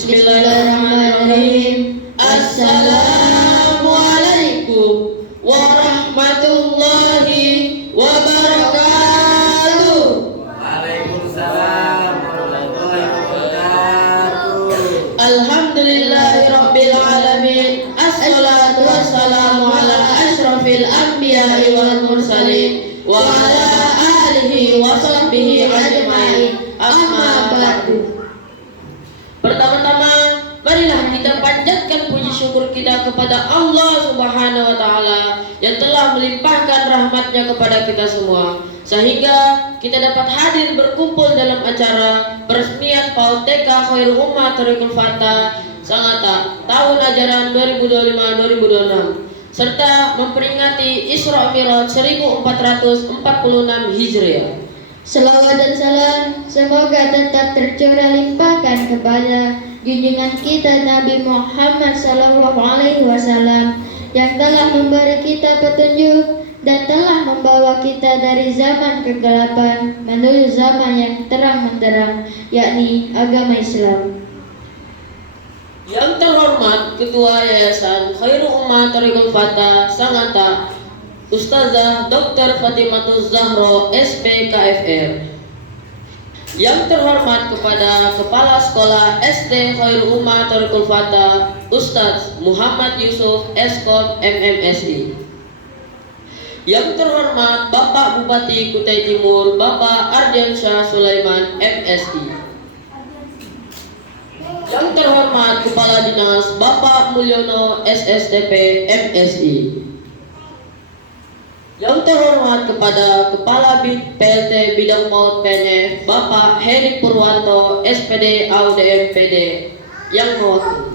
Bismillahirrahmanirrahim. Assalamualaikum warahmatullahi wabarakatuh. Waalaikumsalam warahmatullahi wabarakatuh. Alhamdulillahirabbil alamin. Assalatu wassalamu ala asyrafil anbiya'i wal mursalin wa ala alihi wa sahbihi ajma'in. Amma ba'du. Pertama-tama, marilah kita panjatkan puji syukur kita kepada Allah Subhanahu wa Ta'ala yang telah melimpahkan rahmatnya kepada kita semua, sehingga kita dapat hadir berkumpul dalam acara peresmian PAUD TK Khairul Ummah Thariqul Fatah Sangatta tahun ajaran 2025-2026 serta memperingati Isra Mi'raj 1446 Hijriah. Selawat dan salam semoga tetap tercurah limpahkan kepada junjungan kita Nabi Muhammad SAW yang telah memberi kita petunjuk dan telah membawa kita dari zaman kegelapan menuju zaman yang terang benderang, yakni agama Islam. Yang terhormat Ketua Yayasan Khairul Ummah Thariqul Fatah Sangatta Ustazah Dr. Fatimatuz Zahro SPKFR. Yang terhormat kepada Kepala Sekolah SD Khairul Ummah Thariqul Fatah Ustaz Muhammad Yusuf Eskop MMSI. Yang terhormat Bapak Bupati Kutai Timur Bapak Ardiansyah Sulaiman MSI. Yang terhormat Kepala Dinas Bapak Mulyono SSTP MSI. Yang terhormat kepada Kepala PLT Bidang PAUD PNF Bapak Heri Purwanto SPD AUDM PD yang mewakili.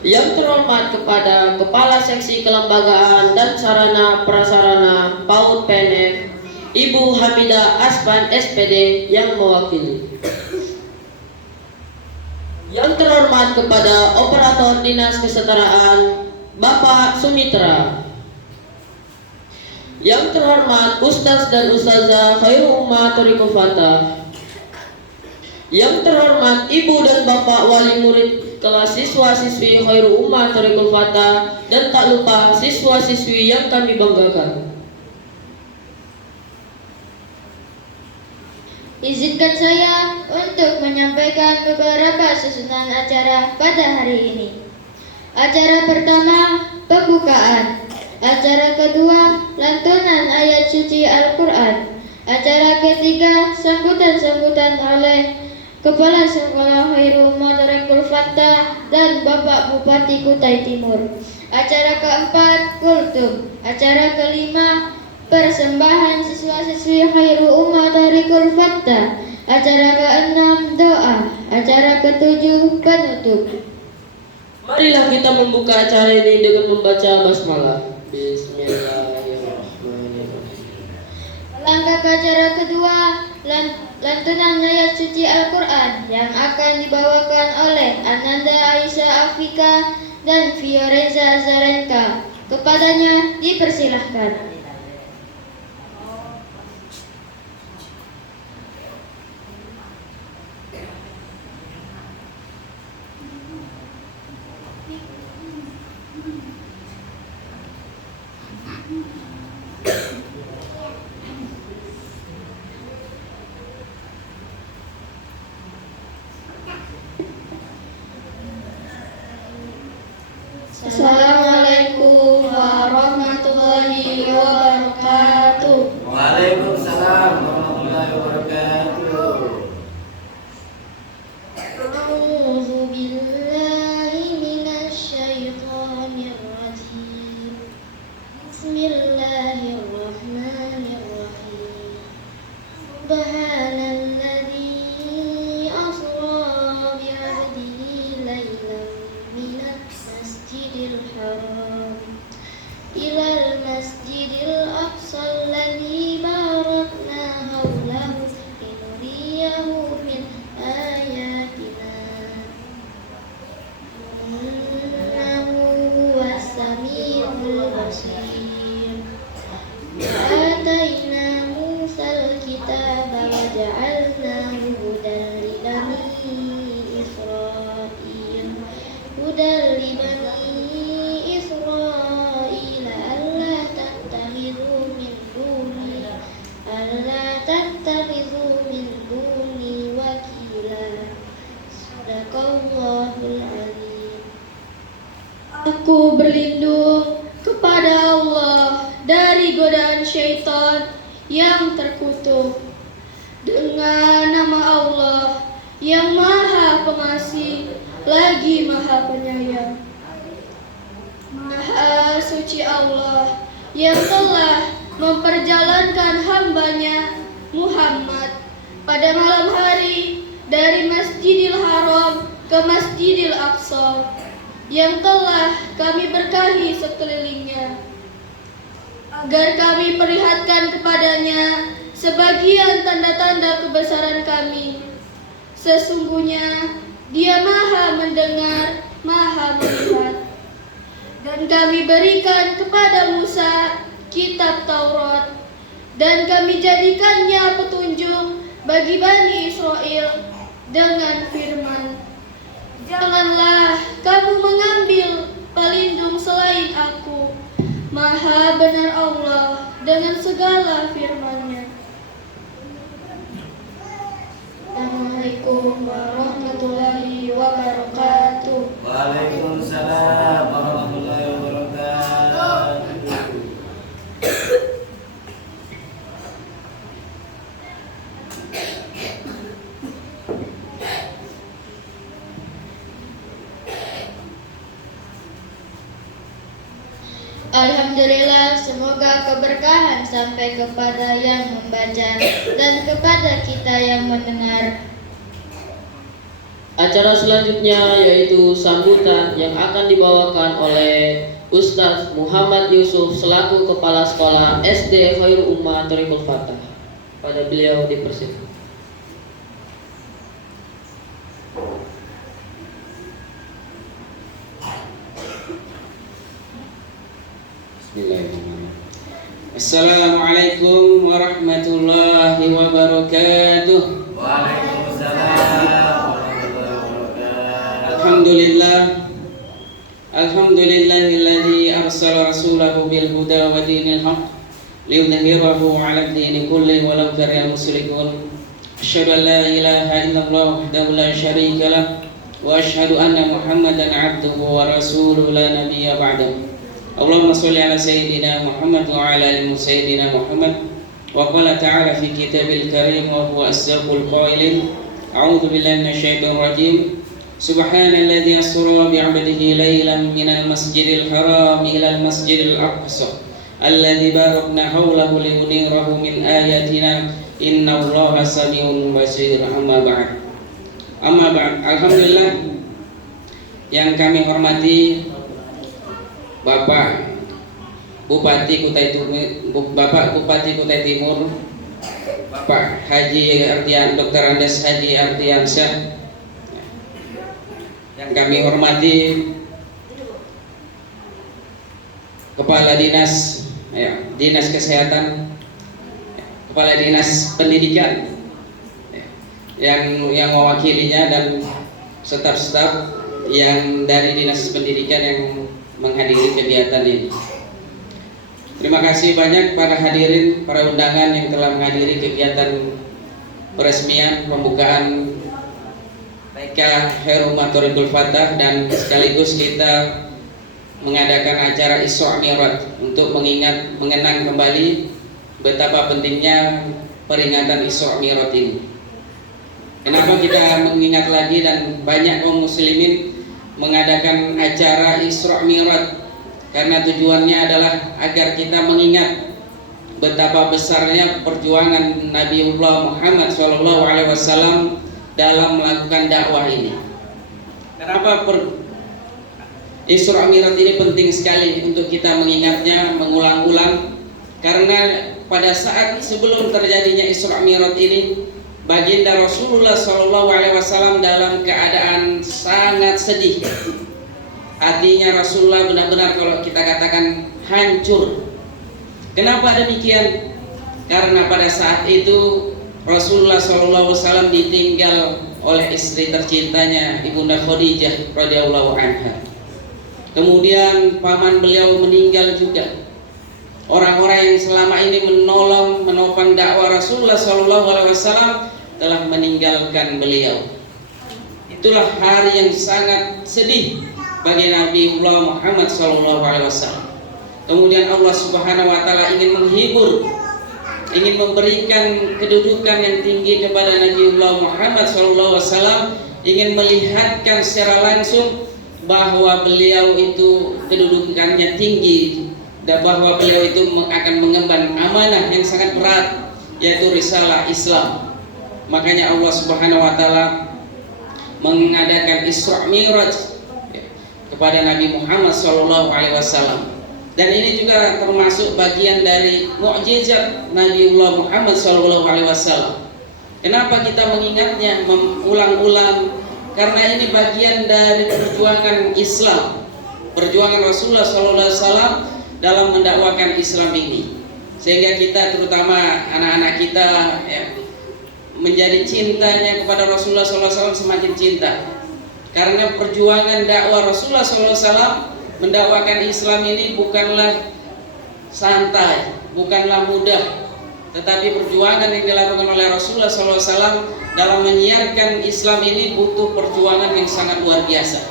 Yang terhormat kepada Kepala Seksi Kelembagaan dan Sarana Prasarana PAUD PNF Ibu Hamidah Aspan SPD yang mewakili. Yang terhormat kepada Operator Dinas Kesetaraan Bapak Sumitra. Yang terhormat Ustaz dan Ustazah Khairul Ummah Thariqul Fatah. Yang terhormat Ibu dan Bapak Wali Murid kelas siswa-siswi Khairul Ummah Thariqul Fatah, dan tak lupa siswa-siswi yang kami banggakan. Izinkan saya untuk menyampaikan beberapa susunan acara pada hari ini. Acara pertama, pembukaan. Acara kedua, lantunan ayat suci Al-Quran. Acara ketiga, sambutan-sambutan oleh Kepala Sekolah Khairul Ummah Thariqul Fatah dan Bapak Bupati Kutai Timur. Acara keempat, kultum. Acara kelima, persembahan siswa-siswi Khairul Ummah Thariqul Fatah. Acara keenam, doa. Acara ketujuh, penutup. Marilah kita membuka acara ini dengan membaca basmalah. Bismillahirrahmanirrahim. Melangkah ke acara kedua, lantunan ayat suci Al-Quran yang akan dibawakan oleh Ananda Aisyah Afika dan Fiorenza Zarenka. Kepadanya dipersilahkan. Assalamualaikum warahmatullahi wabarakatuh. yang terkutuk. Dengan nama Allah yang Maha Pengasih lagi Maha Penyayang. Maha suci Allah yang telah memperjalankan hambanya Muhammad pada malam hari dari Masjidil Haram ke Masjidil Aqsa, yang telah kami berkahi sekelilingnya, agar kami perlihatkan kepadanya sebagian tanda-tanda kebesaran kami. Sesungguhnya Dia Maha mendengar, Maha melihat. Dan kami berikan kepada Musa kitab Taurat, dan kami jadikannya petunjuk bagi Bani Israel dengan firman, janganlah kamu mengambil pelindung selain aku. Maha benar Allah dengan segala firman-Nya. Assalamualaikum warahmatullahi wabarakatuh. Waalaikumsalam warahmatullahi wabarakatuh. Alhamdulillah, semoga keberkahan sampai kepada yang membaca dan kepada kita yang mendengar. Acara selanjutnya yaitu sambutan yang akan dibawakan oleh Ustaz Muhammad Yusuf selaku Kepala Sekolah SD Khairul Ummah Thariqul Fatah. Pada beliau dipersilakan. Bismillahirrahmanirrahim. Assalamualaikum warahmatullahi wabarakatuh. Waalaikumsalam warahmatullahi wabarakatuh. Alhamdulillahilladzi arsala rasulahu bil huda wa dinil haqq liyudhhirahu 'ala ad-dini kullihi walau karihal musyrikun. Asyhadu an la ilaha illallah wahdahu la syarika lah wa asyhadu anna Muhammadan 'abduhu wa rasuluhu la nabiyya ba'dahu. Allahumma sholli ala sayyidina Muhammad wa ala ali sayyidina Muhammad. Wa qala ta'ala fi kitabil karim wa huwa asdaqul qailin. A'udzu billahi minasyaitonir rajim. Subhanalladzi asra bi 'abdihi lailan minal masjidil haram ila al masjidil aqsa alladzi barakna hawlahu linurirahu min ayatina innallaha samiun basir. Amma ba'd. Alhamdulillah, yang kami hormati Bapak Bupati Kutai Timur, Bapak Dr. Andes Haji Ardiansyah, yang kami hormati Kepala Dinas Kesehatan, Kepala Dinas Pendidikan, yang mewakilinya, dan staf-staf yang dari Dinas Pendidikan yang menghadiri kegiatan ini. Terima kasih banyak para hadirin, para undangan yang telah menghadiri kegiatan peresmian pembukaan TK Khairul Ummah Thariqul Fatah, dan sekaligus kita mengadakan acara Isra Mi'raj untuk mengenang kembali betapa pentingnya peringatan Isra Mi'raj ini. Kenapa kita mengingat lagi dan banyak kaum muslimin mengadakan acara Isra Mi'raj? Karena tujuannya adalah agar kita mengingat betapa besarnya perjuangan Nabiullah Muhammad SAW dalam melakukan dakwah ini. Kenapa Isra Mi'raj ini penting sekali untuk kita mengingatnya, mengulang-ulang? Karena pada saat sebelum terjadinya Isra Mi'raj ini, Baginda Rasulullah SAW dalam keadaan sangat sedih. Hatinya Rasulullah benar-benar, kalau kita katakan, hancur. Kenapa demikian? Karena pada saat itu Rasulullah SAW ditinggal oleh istri tercintanya, Ibunda Khadijah radhiyallahu anha. Kemudian paman beliau meninggal juga. Orang-orang yang selama ini menopang dakwah Rasulullah SAW telah meninggalkan beliau. Itulah hari yang sangat sedih bagi Nabiullah Muhammad SAW. Kemudian Allah Subhanahu wa taala ingin menghibur ingin memberikan kedudukan yang tinggi kepada Nabiullah Muhammad SAW, ingin melihatkan secara langsung bahwa beliau itu kedudukannya tinggi dan bahwa beliau itu akan mengemban amanah yang sangat berat, yaitu risalah Islam. Makanya Allah Subhanahu wa taala mengadakan Isra Mi'raj kepada Nabi Muhammad SAW. Dan ini juga termasuk bagian dari mukjizat Nabiullah Muhammad SAW. Kenapa kita mengingatnya, mengulang-ulang? Karena ini bagian dari perjuangan Islam, perjuangan Rasulullah SAW dalam mendakwakan Islam ini. Sehingga kita, terutama anak-anak kita, menjadi cintanya kepada Rasulullah SAW semakin cinta. Karena perjuangan dakwah Rasulullah SAW mendakwakan Islam ini bukanlah santai, bukanlah mudah, tetapi perjuangan yang dilakukan oleh Rasulullah SAW dalam menyiarkan Islam ini butuh perjuangan yang sangat luar biasa.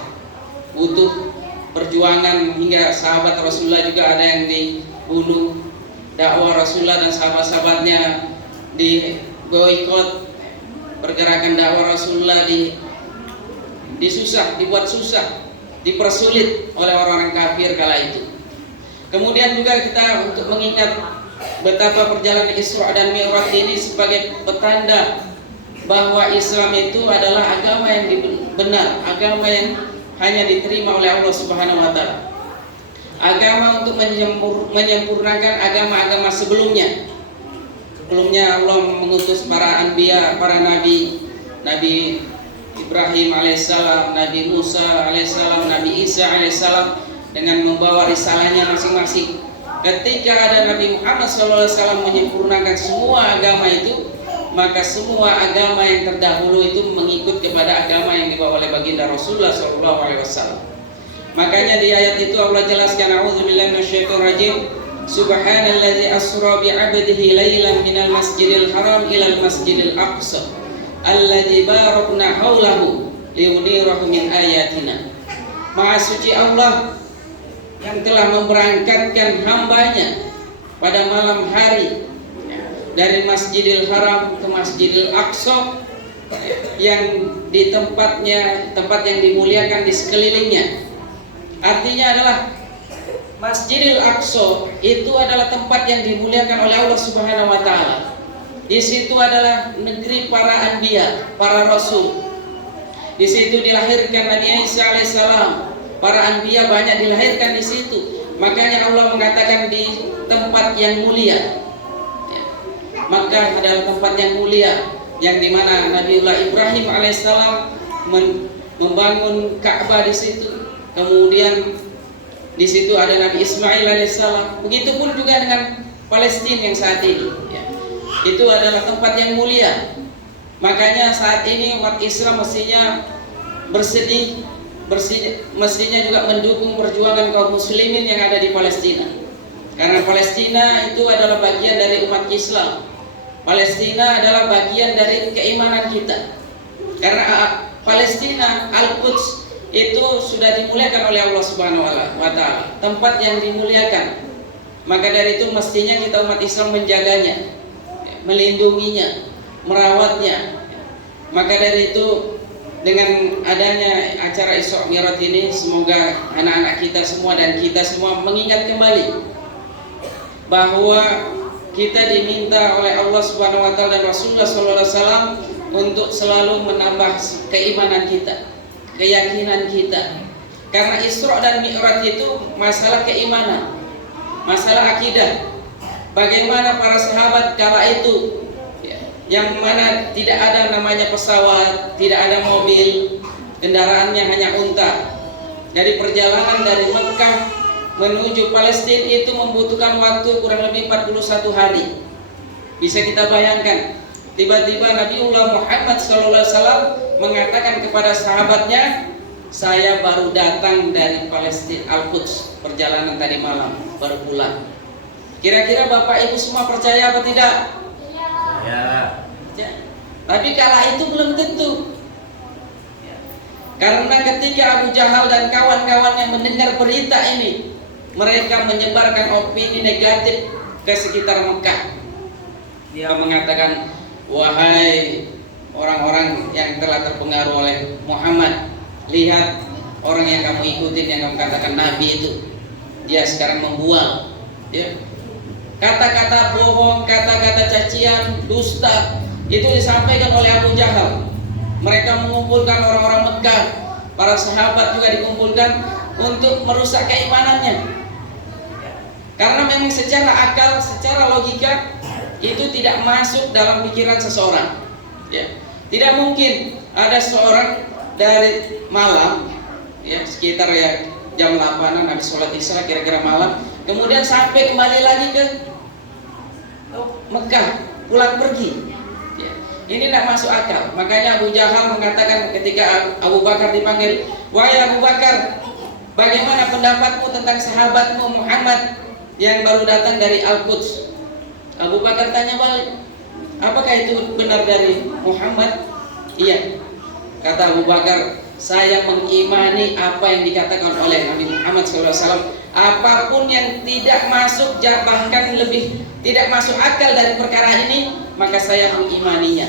Butuh perjuangan hingga sahabat Rasulullah juga ada yang dibunuh, dakwah Rasulullah dan sahabat-sahabatnya di boikot, pergerakan dakwah Rasulullah disusah, dibuat susah, dipersulit oleh orang-orang kafir kala itu. Kemudian juga kita untuk mengingat betapa perjalanan Isra dan Mi'raj ini sebagai petanda bahwa Islam itu adalah agama yang benar, agama yang hanya diterima oleh Allah Subhanahu wa taala. Agama untuk menyempurnakan agama-agama sebelumnya. Sebelumnya Allah mengutus para anbiya, para nabi, Nabi Ibrahim alaihissalam, Nabi Musa alaihissalam, Nabi Isa alaihissalam dengan membawa risalahnya masing-masing. Ketika ada Nabi Muhammad SAW menyempurnakan semua agama itu, maka semua agama yang terdahulu itu mengikut kepada agama yang dibawa oleh baginda Rasulullah SAW. Makanya di ayat itu Allah jelaskan, a'udzubillahi minasyaitonirrajim, subhanalladzi asra bi 'abdihi lailan minal masjidil haram ilal masjidil aqsa alladzi barakna haulahu liyunirahu min ayatina. Maha suci Allah yang telah memberangkatkan hambanya pada malam hari dari Masjidil Haram ke Masjidil Aqsa yang di tempat yang dimuliakan di sekelilingnya. Artinya adalah Masjidil Aqsa itu adalah tempat yang dimuliakan oleh Allah Subhanahu wa taala. Di situ adalah negeri para anbiya, para rasul. Di situ dilahirkan Nabi Isa alaihissalam. Para anbiya banyak dilahirkan di situ. Makanya Allah mengatakan di tempat yang mulia. Makkah adalah tempat yang mulia, yang dimana Nabiullah Ibrahim alaihissalam membangun Ka'bah di situ. Kemudian di situ ada Nabi Ismail alaihissalam. Begitupun juga dengan Palestina yang saat ini. Itu adalah tempat yang mulia. Makanya saat ini umat Islam mestinya bersedih, mestinya juga mendukung perjuangan kaum muslimin yang ada di Palestina. Karena Palestina itu adalah bagian dari umat Islam. Palestina adalah bagian dari keimanan kita. Karena Palestina, Al-Quds itu sudah dimuliakan oleh Allah Subhanahu wa taala, tempat yang dimuliakan. Maka dari itu mestinya kita umat Islam menjaganya, melindunginya, merawatnya. Maka dari itu dengan adanya acara Isra Mi'raj ini, semoga anak-anak kita semua dan kita semua mengingat kembali bahwa kita diminta oleh Allah Subhanahu wa taala dan Rasulullah sallallahu alaihi wasallam untuk selalu menambah keimanan kita, keyakinan kita. Karena Isra dan Mi'raj itu masalah keimanan, masalah akidah. Bagaimana para sahabat kala itu, yang mana tidak ada namanya pesawat, tidak ada mobil, kendaraannya hanya unta. Dari perjalanan dari Mekah menuju Palestina itu membutuhkan waktu kurang lebih 41 hari. Bisa kita bayangkan, tiba-tiba Nabiullah Muhammad SAW mengatakan kepada sahabatnya, saya baru datang dari Palestina, Al-Quds, perjalanan tadi malam, baru pulang. Kira-kira Bapak Ibu semua percaya apa tidak? Ya. Tapi kala itu belum tentu. Karena ketika Abu Jahal dan kawan-kawan yang mendengar berita ini, mereka menyebarkan opini negatif ke sekitar Mekah. Dia mengatakan, wahai orang-orang yang telah terpengaruh oleh Muhammad, lihat orang yang kamu ikutin, yang kamu katakan nabi itu, dia sekarang membual, ya. Kata-kata bohong, kata-kata cacian, dusta itu disampaikan oleh Abu Jahal. Mereka mengumpulkan orang-orang Mekah, para sahabat juga dikumpulkan untuk merusak keimanannya. Karena memang secara akal, secara logika itu tidak masuk dalam pikiran seseorang, ya. Tidak mungkin ada seorang dari malam, ya, sekitar ya jam 8-an habis sholat isya kira-kira malam, kemudian sampai kembali lagi ke Mekah, pulang pergi, ya. Ini tidak masuk akal. Makanya Abu Jahal mengatakan ketika Abu Bakar dipanggil, wahai Abu Bakar, bagaimana pendapatmu tentang sahabatmu Muhammad yang baru datang dari Al-Quds? Abu Bakar tanya balik, apakah itu benar dari Muhammad? Iya, kata Abu Bakar, saya mengimani apa yang dikatakan oleh Nabi Muhammad SAW. Apapun yang tidak masuk, bahkan lebih tidak masuk akal dari perkara ini, maka saya mengimaninya.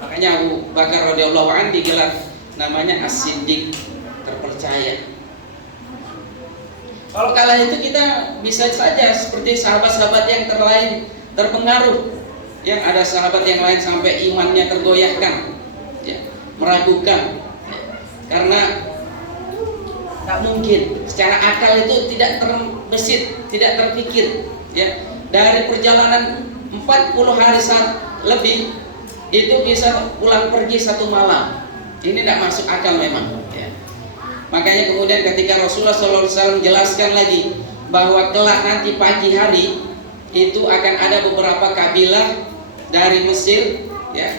Makanya Abu Bakar radhiyallahu anhu digelar namanya As-Siddiq, terpercaya. Kalau kala itu kita bisa saja seperti sahabat-sahabat yang lain terpengaruh, yang ada sahabat yang lain sampai imannya tergoyahkan, ya, meragukan, ya. Karena tak mungkin secara akal itu tidak terbesit, tidak terpikir, ya. Dari perjalanan 40 hari lebih itu bisa pulang pergi satu malam. Ini tidak masuk akal memang, ya. Makanya kemudian ketika Rasulullah SAW jelaskan lagi bahwa kelak nanti pagi hari itu akan ada beberapa kabilah dari Mesir, ya.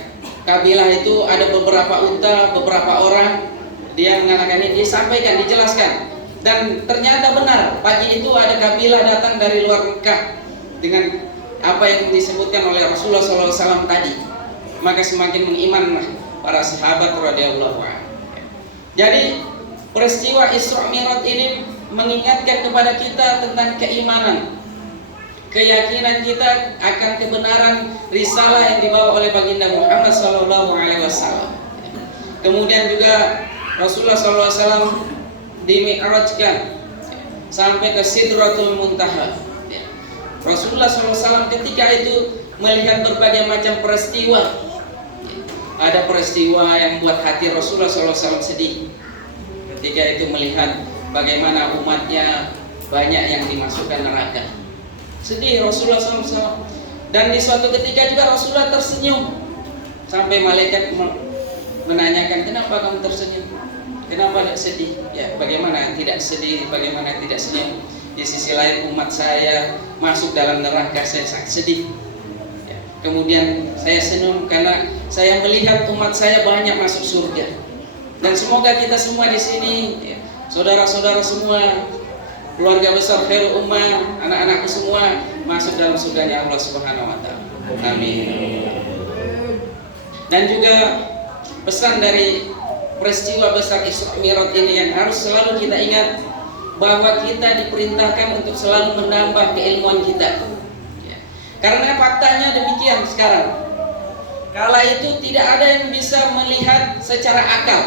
Kabilah itu ada beberapa unta, beberapa orang. Dia mengatakan ini, disampaikan, dijelaskan, dan ternyata benar. Pagi itu ada kabilah datang dari luar Mekah dengan apa yang disebutkan oleh Rasulullah SAW tadi. Maka semakin mengimanlah para sahabat radhiyallahu anhu. Jadi peristiwa Isra Mi'raj ini mengingatkan kepada kita tentang keimanan, keyakinan kita akan kebenaran risalah yang dibawa oleh baginda Muhammad SAW. Kemudian juga Rasulullah SAW dimi'rajkan sampai ke Sidratul Muntaha. Rasulullah SAW ketika itu melihat berbagai macam peristiwa. Ada peristiwa yang membuat hati Rasulullah SAW sedih. Ketika itu melihat bagaimana umatnya banyak yang dimasukkan neraka, sedih Rasulullah SAW. Dan di suatu ketika juga Rasulullah tersenyum sampai malaikat menanyakan, kenapa kamu tersenyum? Kenapa tidak sedih? Ya, bagaimana tidak sedih? Bagaimana tidak senyum? Di sisi lain umat saya masuk dalam neraka, saya sangat sedih. Ya, kemudian saya senyum karena saya melihat umat saya banyak masuk surga. Dan semoga kita semua di sini, ya, saudara-saudara semua, keluarga besar Khairul Ummah, anak-anakku semua masuk dalam surganya Allah Subhanahu wa taala. Amin. Dan juga pesan dari peristiwa besar Isra Mi'raj ini yang harus selalu kita ingat, bahwa kita diperintahkan untuk selalu menambah keilmuan kita, ya. Karena faktanya demikian sekarang. Kala itu tidak ada yang bisa melihat secara akal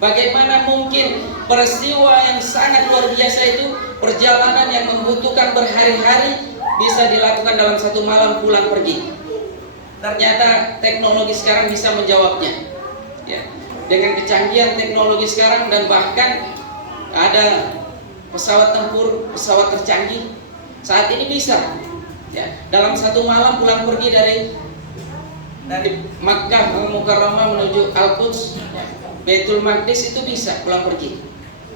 bagaimana mungkin peristiwa yang sangat luar biasa itu, perjalanan yang membutuhkan berhari-hari, bisa dilakukan dalam satu malam pulang pergi. Ternyata teknologi sekarang bisa menjawabnya, ya. Dengan kecanggihan teknologi sekarang, dan bahkan ada pesawat tempur, pesawat tercanggih saat ini bisa, ya, dalam satu malam pulang pergi dari Makkah Al-Mukarramah menuju Al-Quds, ya, Baitul Maqdis, itu bisa pulang pergi,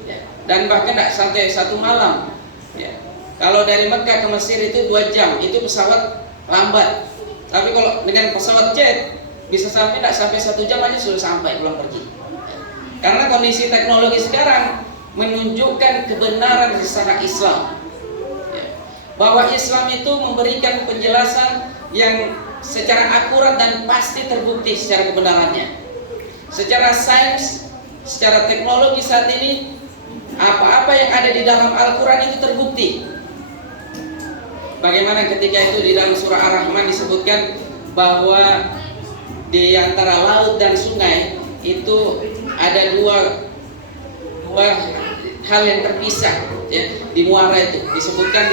ya. Dan bahkan tidak sampai satu malam, ya. Kalau dari Makkah ke Mesir itu 2 jam, itu pesawat lambat. Tapi kalau dengan pesawat jet bisa sampai tidak sampai 1 jam aja sudah sampai pulang pergi. Karena kondisi teknologi sekarang menunjukkan kebenaran risalah Islam, ya, bahwa Islam itu memberikan penjelasan yang secara akurat dan pasti terbukti secara kebenarannya. Secara sains, secara teknologi saat ini, apa-apa yang ada di dalam Al-Quran itu terbukti. bagaimana ketika itu di dalam surah Ar-Rahman disebutkan bahwa di antara laut dan sungai itu ada dua hal yang terpisah, ya. Di muara itu disebutkan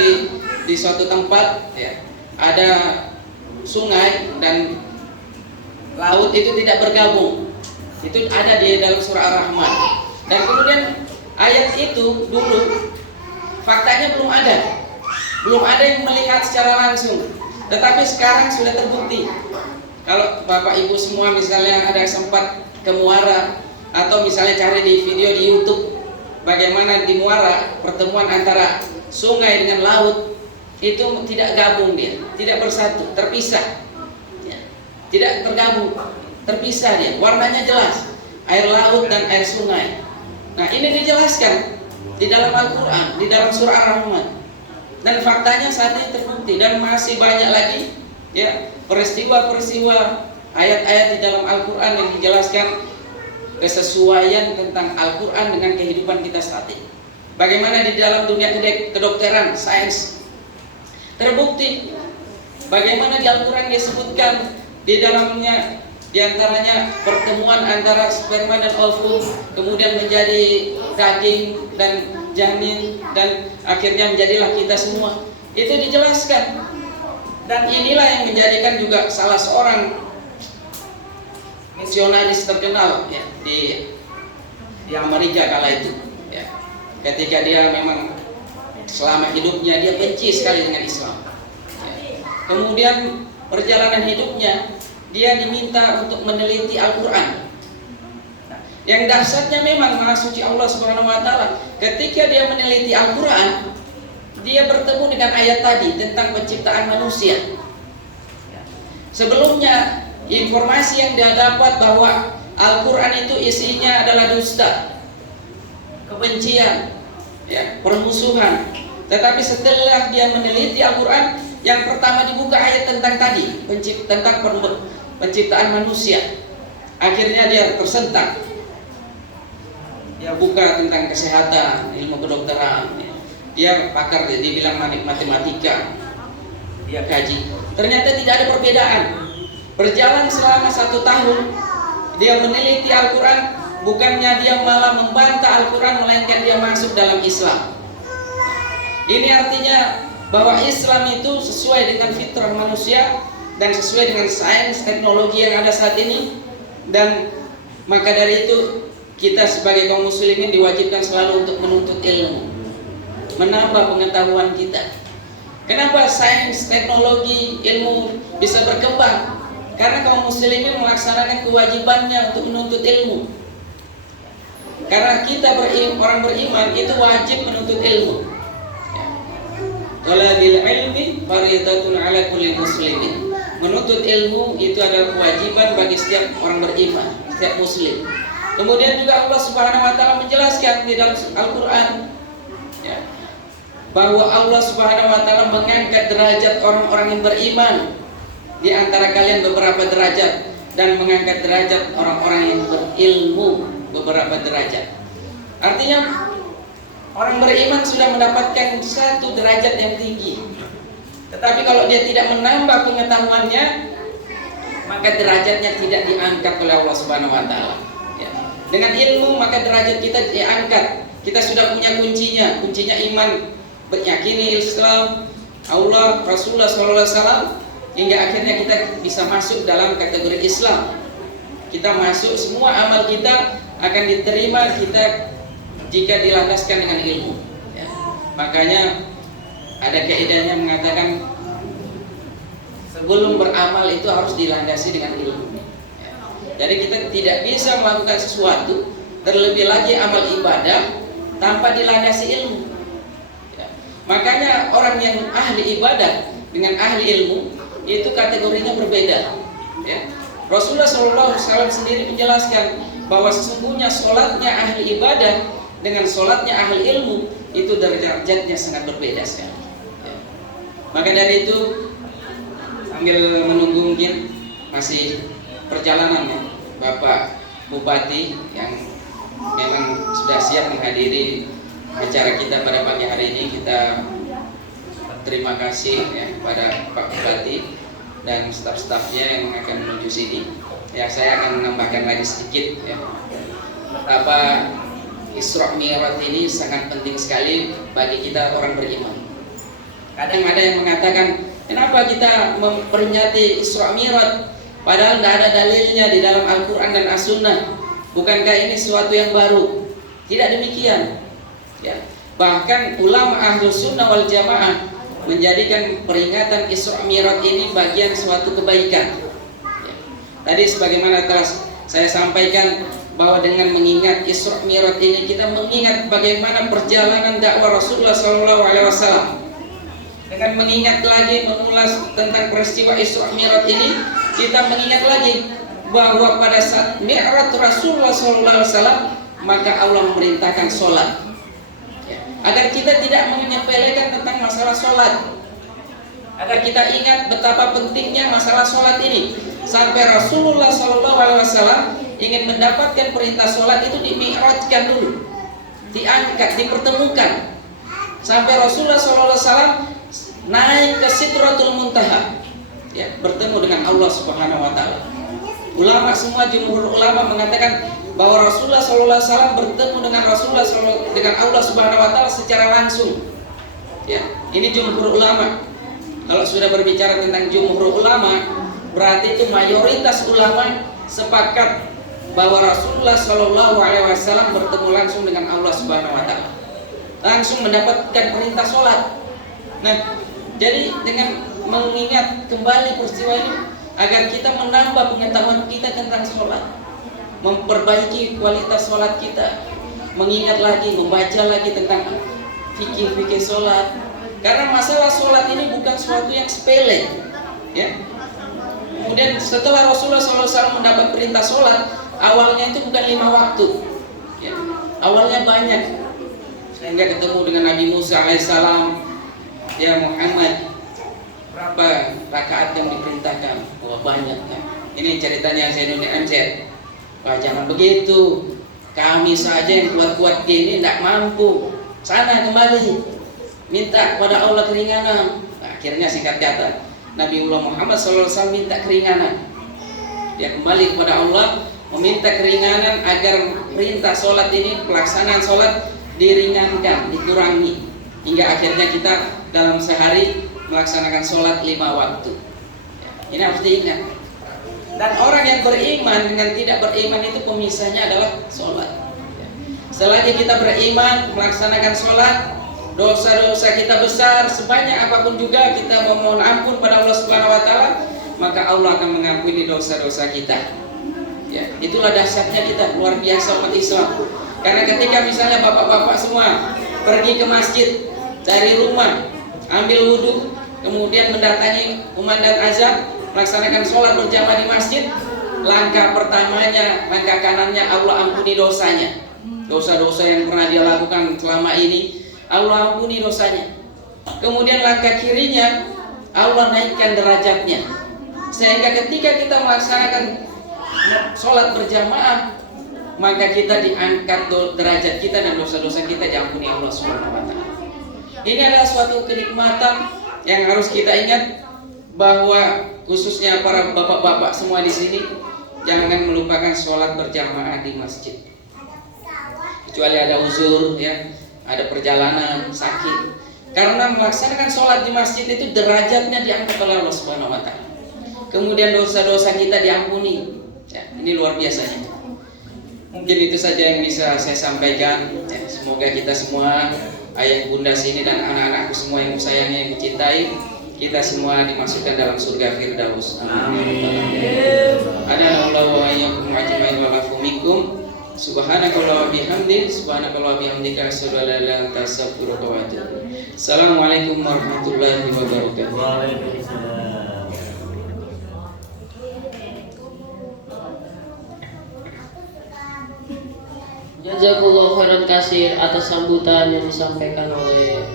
di suatu tempat, ya, ada sungai dan laut itu tidak bergabung. Itu ada di dalam surah Ar-Rahman. Dan kemudian ayat itu dulu faktanya belum ada yang melihat secara langsung. Tetapi sekarang sudah terbukti. Kalau Bapak Ibu semua misalnya ada sempat ke muara atau misalnya cari di video di YouTube bagaimana di muara pertemuan antara sungai dengan laut, itu tidak gabung dia, tidak bersatu, terpisah, ya. Tidak tergabung, terpisah dia. Warnanya jelas, air laut dan air sungai. Nah, ini dijelaskan di dalam Al-Quran, di dalam surah Ar-Rahman. Dan faktanya saat ini terbukti, dan masih banyak lagi, ya, peristiwa-peristiwa ayat-ayat di dalam Al-Quran yang dijelaskan kesesuaian tentang Al-Quran dengan kehidupan kita saat ini. Bagaimana di dalam dunia kedokteran, sains, terbukti bagaimana di Al-Quran disebutkan di dalamnya, diantaranya pertemuan antara sperma dan ovum, kemudian menjadi daging dan janin, dan akhirnya menjadilah kita semua. Itu dijelaskan. Dan inilah yang menjadikan juga salah seorang misionaris terkenal, ya, di Amerika kala itu, ya. Ketika dia memang selama hidupnya dia benci sekali dengan Islam, ya. Kemudian perjalanan hidupnya dia diminta untuk meneliti Al-Quran. Yang dahsyatnya memang Maha Suci Allah Subhanahu wa Ta'ala, ketika dia meneliti Al-Quran, dia bertemu dengan ayat tadi tentang penciptaan manusia. Sebelumnya informasi yang dia dapat bahwa Al-Quran itu isinya adalah dusta, kebencian, ya, permusuhan. Tetapi setelah dia meneliti Al-Quran, yang pertama dibuka ayat tentang tadi, tentang penciptaan manusia. Akhirnya dia tersentak. Dia buka tentang kesehatan, ilmu kedokteran, ya. Dia pakar, dia bilang matematika, dia kaji. Ternyata tidak ada perbedaan. Berjalan selama 1 tahun, dia meneliti Al-Quran. Bukannya dia malah membantah Al-Quran, melainkan dia masuk dalam Islam. Ini artinya bahwa Islam itu sesuai dengan fitrah manusia dan sesuai dengan sains teknologi yang ada saat ini. Dan maka dari itu kita sebagai kaum muslimin diwajibkan selalu untuk menuntut ilmu, menambah pengetahuan kita. Kenapa sains, teknologi, ilmu bisa berkembang? Karena kaum muslimin melaksanakan kewajibannya untuk menuntut ilmu. Karena kita orang beriman itu wajib menuntut ilmu. Talabil ilmi fardhatun ala kulli muslimin. Menuntut ilmu itu adalah kewajiban bagi setiap orang beriman, setiap muslim. Kemudian juga Allah Subhanahu wa Ta'ala menjelaskan di dalam Al-Quran, ya, bahwa Allah Subhanahu wa Ta'ala mengangkat derajat orang-orang yang beriman di antara kalian beberapa derajat, dan mengangkat derajat orang-orang yang berilmu beberapa derajat. Artinya orang beriman sudah mendapatkan satu derajat yang tinggi. Tetapi kalau dia tidak menambah pengetahuannya, maka derajatnya tidak diangkat oleh Allah Subhanahu wa Ta'ala. Dengan ilmu maka derajat kita diangkat. Kita sudah punya kuncinya iman, meyakini Islam, Allah, Rasulullah SAW, hingga akhirnya kita bisa masuk dalam kategori Islam. Kita masuk, semua amal kita akan diterima kita jika dilandaskan dengan ilmu, ya. Makanya ada kaidahnya mengatakan sebelum beramal itu harus dilandasi dengan ilmu. Jadi kita tidak bisa melakukan sesuatu, terlebih lagi amal ibadah, tanpa dilandasi ilmu, ya. Makanya orang yang ahli ibadah dengan ahli ilmu itu kategorinya berbeda, ya. Rasulullah SAW sendiri menjelaskan bahwa sesungguhnya sholatnya ahli ibadah dengan sholatnya ahli ilmu itu derajatnya sangat berbeda sekali, ya. Maka dari itu sambil menunggu mungkin masih perjalanan, ya, Bapak Bupati yang memang sudah siap menghadiri acara kita pada pagi hari ini, kita berterima kasih ya kepada Pak Bupati dan staf-stafnya yang akan menuju sini. Ya, saya akan menambahkan lagi sedikit ya. Betapa Isra Mi'raj ini sangat penting sekali bagi kita orang beriman. Kadang ada yang mengatakan, kenapa kita memperingati Isra Mi'raj padahal tidak ada dalilnya di dalam Al-Quran dan As-Sunnah? Bukankah ini sesuatu yang baru? Tidak demikian ya. Bahkan ulama Ahlus Sunnah wal Jamaah menjadikan peringatan Isra Mi'raj ini bagian suatu kebaikan ya. Tadi sebagaimana telah saya sampaikan, bahwa dengan mengingat Isra Mi'raj ini kita mengingat bagaimana perjalanan dakwah Rasulullah SAW. Dengan mengingat lagi, mengulas tentang peristiwa Isra Mi'raj ini, kita mengingat lagi bahwa pada saat Mi'raj Rasulullah SAW, maka Allah memerintahkan sholat ya. Agar kita tidak menyepelekan tentang masalah sholat, agar kita ingat betapa pentingnya masalah sholat ini. Sampai Rasulullah SAW ingin mendapatkan perintah sholat itu dimi'rajkan dulu, diangkat, dipertemukan, sampai Rasulullah SAW naik ke Sidratul Muntaha ya, bertemu dengan Allah Subhanahu wa Ta'ala. Ulama semua, jumhur ulama mengatakan bahwa Rasulullah SAW bertemu dengan dengan Allah Subhanahu wa Ta'ala secara langsung ya. Ini jumhur ulama. Kalau sudah berbicara tentang jumhur ulama, berarti itu mayoritas ulama sepakat bahwa Rasulullah SAW bertemu langsung dengan Allah Subhanahu wa Ta'ala, langsung mendapatkan perintah sholat. Nah, jadi dengan mengingat kembali peristiwa ini, agar kita menambah pengetahuan kita tentang sholat, memperbaiki kualitas sholat kita, mengingat lagi, membaca lagi tentang fikih-fikih sholat. Karena masalah sholat ini bukan sesuatu yang sepele ya. Kemudian setelah Rasulullah SAW mendapat perintah sholat, awalnya itu bukan 5 waktu ya. Awalnya banyak, sehingga ketemu dengan Nabi Musa alaihissalam, ya Muhammad, berapa rakaat yang diperintahkan? Wah, banyak kan. Ini ceritanya Zainul MZ. Wah, jangan begitu, kami saja yang kuat-kuat gini tidak mampu. Sana kembali, minta kepada Allah keringanan. Nah, akhirnya singkat kata, Nabiullah Muhammad SAW minta keringanan. Dia kembali kepada Allah, meminta keringanan agar perintah sholat ini, pelaksanaan sholat diringankan, dikurangi, hingga akhirnya kita dalam sehari melaksanakan sholat 5 waktu. Ini harus diingat. Dan orang yang beriman dengan tidak beriman itu pemisahnya adalah sholat. Selagi kita beriman melaksanakan sholat, dosa-dosa kita besar, sebanyak apapun juga kita memohon ampun pada Allah Subhanahu wa Ta'ala, maka Allah akan mengampuni dosa-dosa kita. Ya, itulah dahsyatnya kita, luar biasa umat Islam. Karena ketika misalnya bapak-bapak semua pergi ke masjid dari rumah, ambil wudhu, kemudian mendatangi kumandang azan, melaksanakan sholat berjamaah di masjid, langkah pertamanya, langkah kanannya Allah ampuni dosanya. Dosa-dosa yang pernah dia lakukan selama ini, Allah ampuni dosanya. Kemudian langkah kirinya, Allah naikkan derajatnya, sehingga ketika kita melaksanakan sholat berjamaah, maka kita diangkat derajat kita dan dosa-dosa kita diampuni Allah Subhanahu wa Ta'ala. Ini adalah suatu kenikmatan yang harus kita ingat, bahwa khususnya para bapak-bapak semua di sini, jangan melupakan sholat berjamaah di masjid. Kecuali ada uzur ya, ada perjalanan, sakit. Karena melaksanakan sholat di masjid itu derajatnya diangkat oleh Allah Subhanahu wa Ta'ala. Kemudian dosa-dosa kita diampuni. Ya, ini luar biasanya. Mungkin itu saja yang bisa saya sampaikan. Ya, semoga kita semua, ayah bunda sini dan anak-anakku semua yang kusayangi, yang kucintai, kita semua dimasukkan dalam surga Firdaus. Amin. Adallahu wa iyyakum ajmain wa lafu minkum. Subhanakallah wa bihamdik, subhanakallah wa bihamdika, asyhadu an la ilaha illa anta, astaghfiruka wa atubu ilaik. Assalamualaikum warahmatullahi wabarakatuh. Waalaikumsalam. Jazakallahu khairan katsir atas sambutan yang disampaikan oleh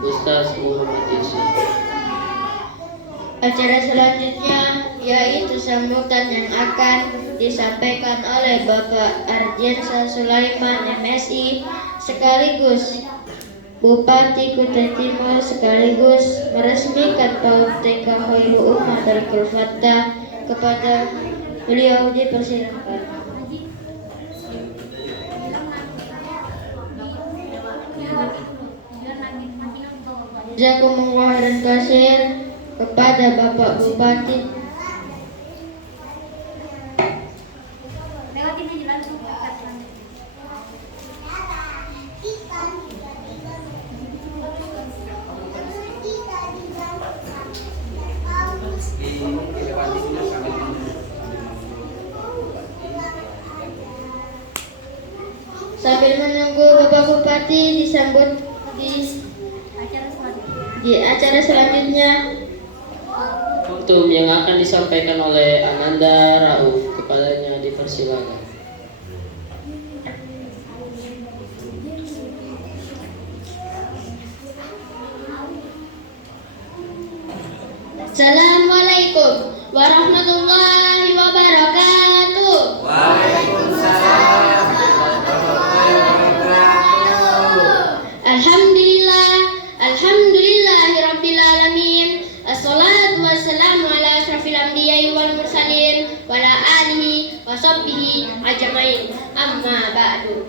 Ustaz Muhammad Yusuf. Acara selanjutnya yaitu sambutan yang akan disampaikan oleh Bapak Ardiansyah Sulaiman MSI sekaligus Bupati Kutai Timur sekaligus meresmikan PAUD TK Khairul Ummah Darul Fattah. Kepada beliau dipersilakan. Jazakumullah khairan katsir. Kepada Bapak Bupati. Sambil menunggu Bapak Bupati disambut di acara selanjutnya. Untuk yang akan disampaikan oleh Ananda Rauf, kepadanya dipersilakan. Assalamualaikum warahmatullahi wabarakatuh. Waalaikumsalam warahmatullahi wabarakatuh. Alhamdulillahirabbil alamin. Assalatu wassalamu ala asrafil anbiya'i wal mursalin wa ala alihi wa sahbihi ajmain. Amma ba'du.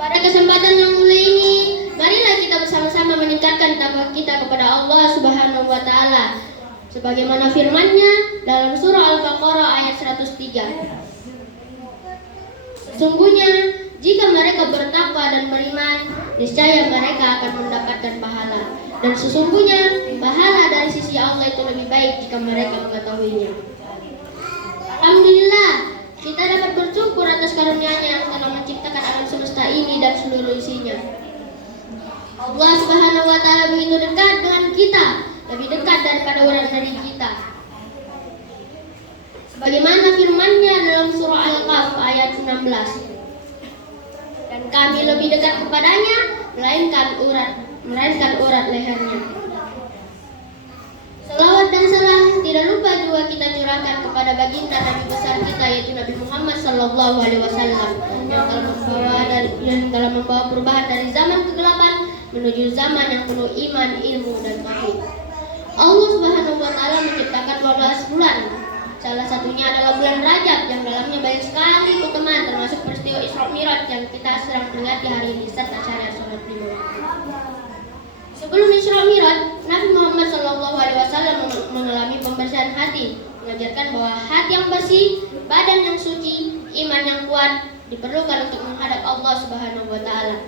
Pada kesempatan yang mulia ini, marilah kita bersama-sama meningkatkan takwa kita kepada Allah Subhanahu wa taala. Sebagaimana firman-Nya dalam surah Al-Baqarah ayat 103. Sesungguhnya jika mereka bertakwa dan beriman, niscaya mereka akan mendapatkan pahala. Dan sesungguhnya pahala dari sisi Allah itu lebih baik jika mereka mengetahuinya. Alhamdulillah, kita dapat bersyukur atas karunia-Nya yang telah menciptakan alam semesta ini dan seluruh isinya. Allah Subhanahu wa taala begitu dekat dengan kita, lebih dekat daripada orang dari kita. Sebagaimana firman-Nya dalam surah Al-Kahf ayat 19. Dan kami lebih dekat kepadanya melainkan urat lehernya. Selawat dan salam tidak lupa juga kita curahkan kepada baginda Nabi besar kita, yaitu Nabi Muhammad SAW, yang telah membawa perubahan dari zaman kegelapan menuju zaman yang penuh iman, ilmu, dan tauhid. Allah Subhanahu wa taala menciptakan 12 bulan. Salah satunya adalah bulan Rajab yang dalamnya banyak sekali keutamaan, termasuk peristiwa Isra Mi'raj yang kita sedang peringati hari ini serta syariat sholat 5 waktu. Sebelum Isra Mi'raj, Nabi Muhammad SAW mengalami pembersihan hati, mengajarkan bahwa hati yang bersih, badan yang suci, iman yang kuat diperlukan untuk menghadap Allah Subhanahu wa taala.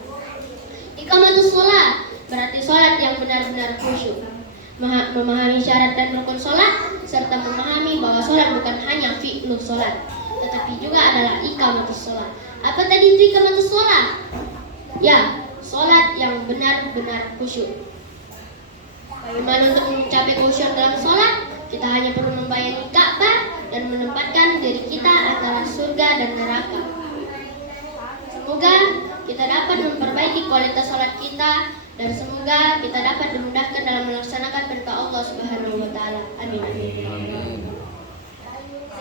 Iqamatus shalah berarti salat yang benar-benar khusyuk. Memahami syarat dan rukun salat serta memahami bahwa salat bukan hanya fi'lu salat, tetapi juga adalah iqamatus shalah. Apa tadi itu iqamatus shalah? Ya, salat yang benar-benar khusyuk. Bagaimana untuk mencapai khusyuk dalam salat? Kita hanya perlu membayangi Ka'bah dan menempatkan diri kita antara surga dan neraka. Semoga kita dapat memperbaiki kualitas salat kita dan semoga kita dapat dimudahkan dalam melaksanakan perintah Allah Subhanahu wa taala. Amin.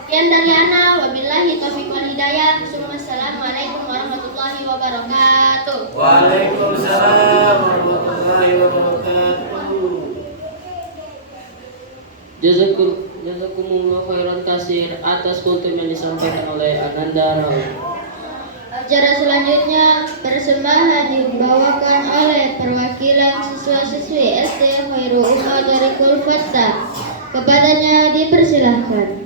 Sekian dari ana, wabillahi taufiq wal hidayah. Assalamualaikum warahmatullahi wabarakatuh. Waalaikumsalam warahmatullahi wabarakatuh. Jazakumullah khairan katsir atas kultum yang disampaikan oleh Ananda Rauf. Acara selanjutnya persembahan dibawakan oleh perwakilan siswa-siswi SD Khairul Ummah Darul Fattah. Kepadanya dipersilahkan.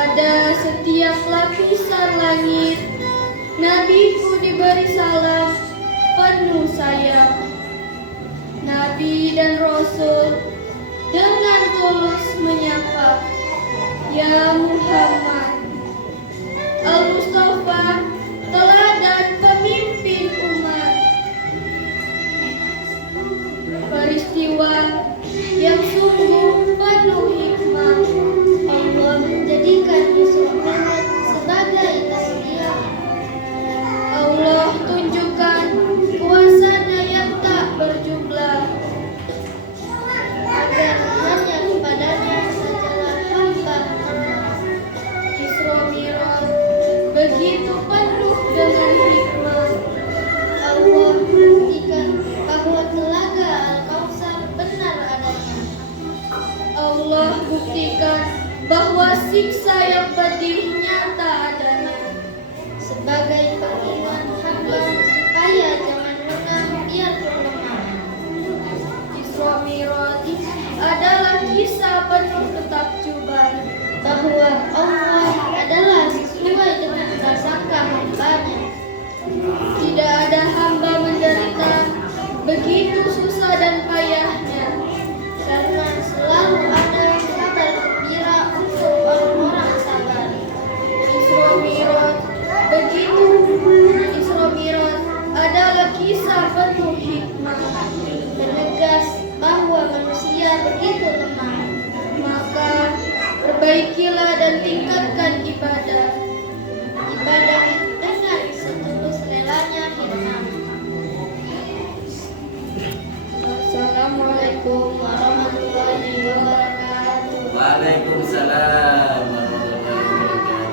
pada setiap lapisan langit, nabiku diberi salam penuh sayang. Nabi dan Rasul dengan tulus menyapa, ya Muhammad. Al-Mustafa teladan pemimpin umat. Peristiwa yang sungguh penuh hikmah. Allah menjadikan Yusuf sebagai tasbih. Allah tunjukkan kuasa-Nya yang tak berjumlah, agar hanya kepadanya sajalah hamba. Isra Mi'raj begitu penuh dengan hikmah. Allah buktikan bahwa telaga Al-Kautsar benar adanya. Allah buktikan bahwa siksa yang pedih nyata adanya. Sebagai pengingat hamba supaya jangan lengah biarpun lemah. Isra Mi'raj adalah kisah penuh ketakjuban bahwa Allah adalah sesuai dengan prasangka hamba-Nya. Tidak ada hamba menderita begitu susah dan payahnya, karena selalu ada kabar gembira untuk orang-orang sabar. Isra Mi'raj adalah kisah penuh hikmah, menegas bahwa manusia begitu lemah. Maka perbaikilah dan tingkatkan ibadah dengan setulus relanya hikmah. Assalamualaikum warahmatullahi wabarakatuh. Waalaikumsalam warahmatullahi wabarakatuh.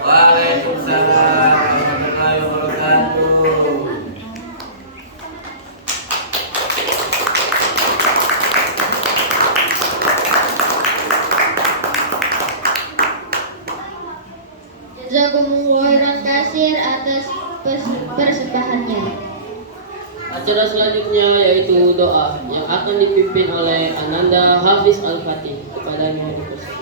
Waalaikumsalam warahmatullahi wabarakatuh. Jazakumullahu khairan katsir atas persembahannya. Acara selanjutnya yaitu doa yang akan dipimpin oleh Ananda Hafiz Al-Fatih. Kepadanya dipersilakan.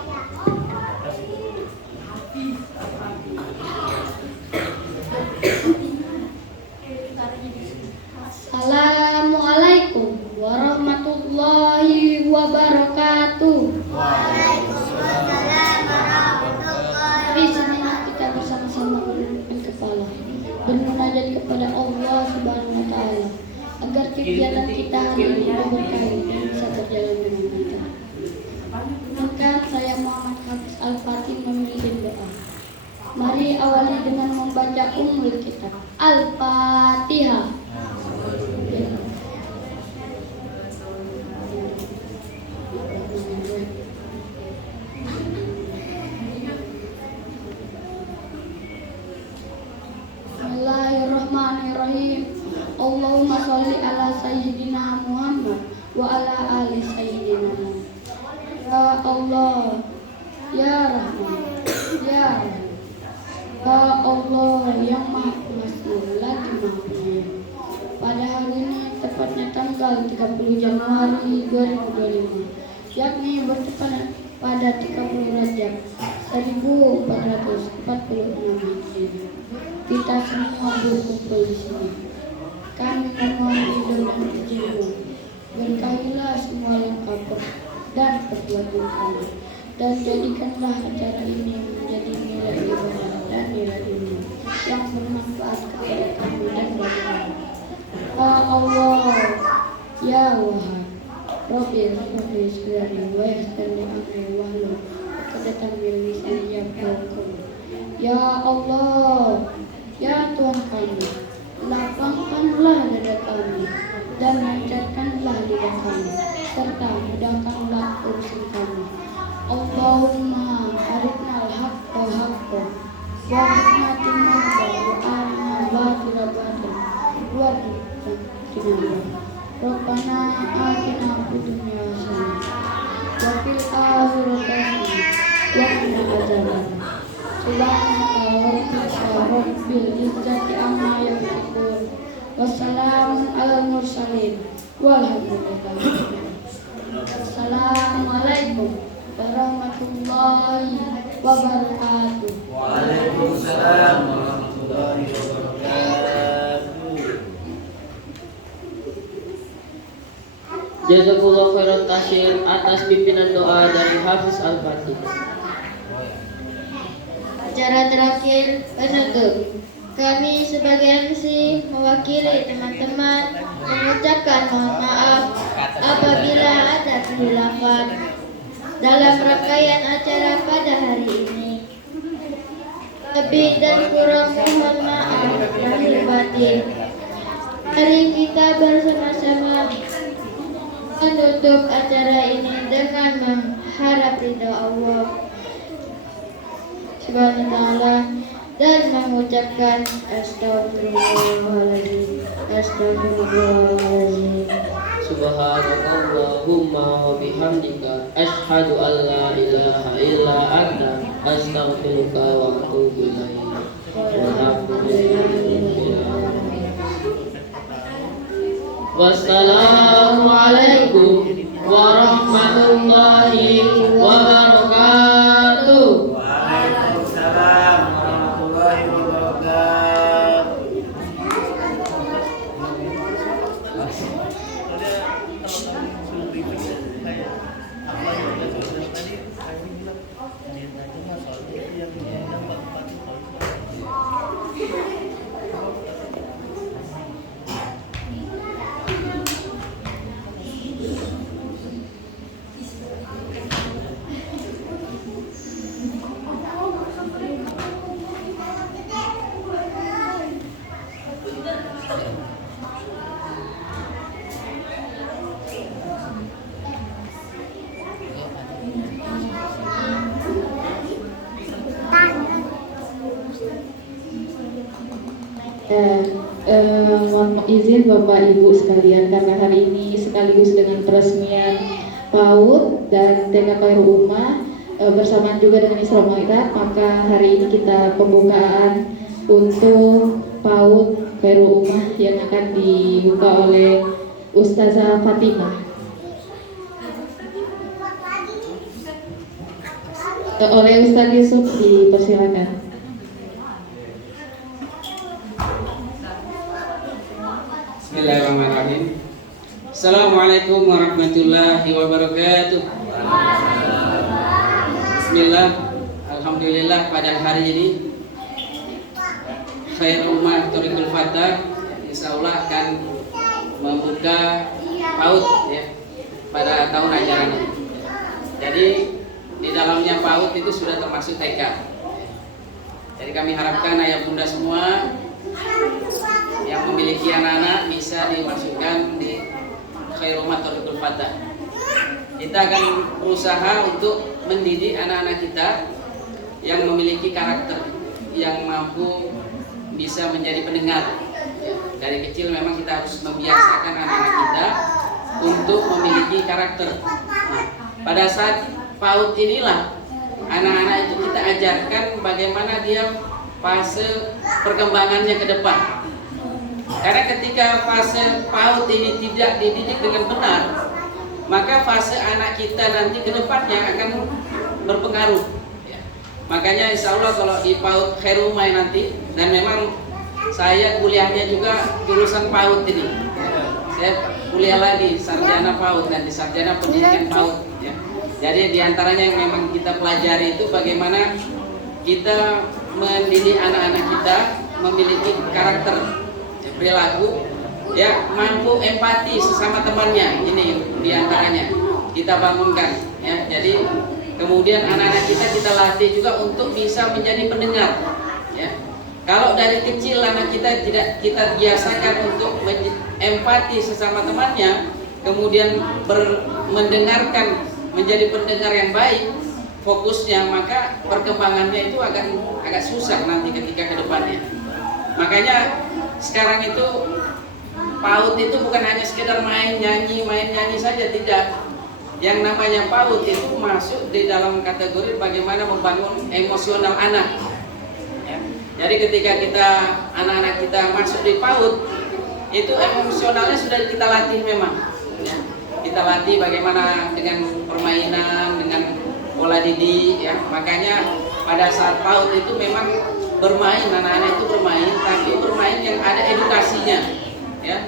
Assalamualaikum warahmatullahi wabarakatuh. Mari sejenak kita bersama-sama berdiri kepala, bermunajat kepada Allah Subhanahu wa Ta'ala agar kegiatan kita hari ini berkahi dan bisa berjalan dengan lancar. Maka saya Muhammad Hafiz Al-Fatih memimpin doa. Mari awali dengan membaca Ummul Kitab Al-Fatihah. Bismillahirrahmanirrahim. Allahumma sholli ala sayyidina Muhammad wa ala ali sayyidina Muhammad. Ya Allah, ya Rahman, ya Rahim. Ya Allah yang Maha Kuasa lagi Maha Penyayang. Pada hari ini tepatnya tanggal 30 Januari 2025, yakni bertepatan pada 30 Rajab 1446 Hijriah. Kita semua berkumpul di sini. Kami memohon ridho dan izin-Mu. Berkahilah semua yang kabur dan perbuatan kami, dan jadikanlah acara ini menjadi nilai ibadah dan nilai ilmu yang bermanfaat kepada kami dan bagi kami. Ya Allah, ya Wahhab, Rabbil Izzati wa yassirli amri wahlul 'uqdatam min lisani yafqahu qawli. Ya Allah, ya Tuhan kami, lapangkanlah dada kami dan lancarkanlah lidah kami, serta mudahkanlah urusan kami. Allahumma arifnal haqqa haqqa wa arifna tinaka wa arina batila batil wa arifna. Rabbana atina fid dunya hasanah wa fil akhirati hasanah wa qina adzabannar. Subhanaka wa rabbil izzati amma yasifun. Wassalamun alal mursalin walhamdulillah. Assalamualaikum warahmatullahi wabarakatuh. Waalaikumsalam warahmatullahi wabarakatuh. Jazakumullahu khairan katsir atas pimpinan doa dari Hafiz Al-Fatih. Acara terakhir penutup. Kami sebagai MC mewakili teman-teman mengucapkan mohon maaf apabila ada kehilafan dalam rangkaian acara pada hari ini. Lebih dan kurang mohon maaf lahir batin. Mari kita bersama-sama menutup acara ini dengan mengharap ridha Allah Subhanahu wa Ta'ala dan mengucapkan astagfirullahaladzim, astagfirullahaladzim. Subhanakallahumma wa bihamdika asyhadu an la ilaha illa anta astaghfiruka wa atubu ilaik. Wassalamualaikum warahmatullahi wabarakatuh. Waalaikumsalam warahmatullahi wabarakatuh. Mohon izin Bapak Ibu sekalian, karena hari ini sekaligus dengan peresmian PAUD dan TK Khairul Ummah bersamaan juga dengan Isra Mi'raj, maka hari ini kita pembukaan untuk PAUD Khairul Ummah yang akan dibuka oleh Ustazah Fatimah. Oleh Ustaz Yusuf, dipersilakan. Bismillahirrahmanirrahim. Assalamualaikum warahmatullahi wabarakatuh. Bismillah. Alhamdulillah pada hari ini Khairul Ummah Thariqul Fatah insyaallah akan membuka PAUD ya, pada tahun ajaran ini. Jadi di dalamnya PAUD itu sudah termasuk TK. Jadi kami harapkan ayah bunda semua yang memiliki anak-anak bisa dimasukkan di Khairul Ummah Thariqul Fatah. Kita akan berusaha untuk mendidik anak-anak kita yang memiliki karakter, yang mampu bisa menjadi pendengar. Dari kecil memang kita harus membiasakan anak-anak kita untuk memiliki karakter. Nah, pada saat PAUD inilah anak-anak itu kita ajarkan bagaimana dia fase perkembangannya ke depan. Karena ketika fase PAUD ini tidak dididik dengan benar, maka fase anak kita nanti ke depannya akan berpengaruh. Ya. Makanya insya Allah kalau di PAUD Khairul Ummah nanti, dan memang saya kuliahnya juga jurusan PAUD ini. Saya kuliah lagi sarjana PAUD dan di sarjana pendidikan PAUD. Ya. Jadi diantaranya yang memang kita pelajari itu bagaimana kita mendidik anak-anak kita memiliki karakter, perilaku, ya, mampu empati sesama temannya. Ini diantaranya kita bangunkan. Ya. Jadi kemudian anak-anak kita latih juga untuk bisa menjadi pendengar. Ya. Kalau dari kecil anak kita tidak kita biasakan untuk empati sesama temannya, kemudian mendengarkan, menjadi pendengar yang baik, fokusnya, maka perkembangannya itu agak susah nanti ketika ke depannya. Makanya sekarang itu PAUD itu bukan hanya sekedar main nyanyi saja, tidak. Yang namanya PAUD itu masuk di dalam kategori bagaimana membangun emosional anak. Ya. Jadi ketika anak-anak kita masuk di PAUD, itu emosionalnya sudah kita latih memang. Ya. Kita latih bagaimana dengan permainan, dengan pola didik. Ya. Makanya pada saat PAUD itu memang bermain, anak-anak itu bermain, tapi bermain yang ada edukasinya, ya.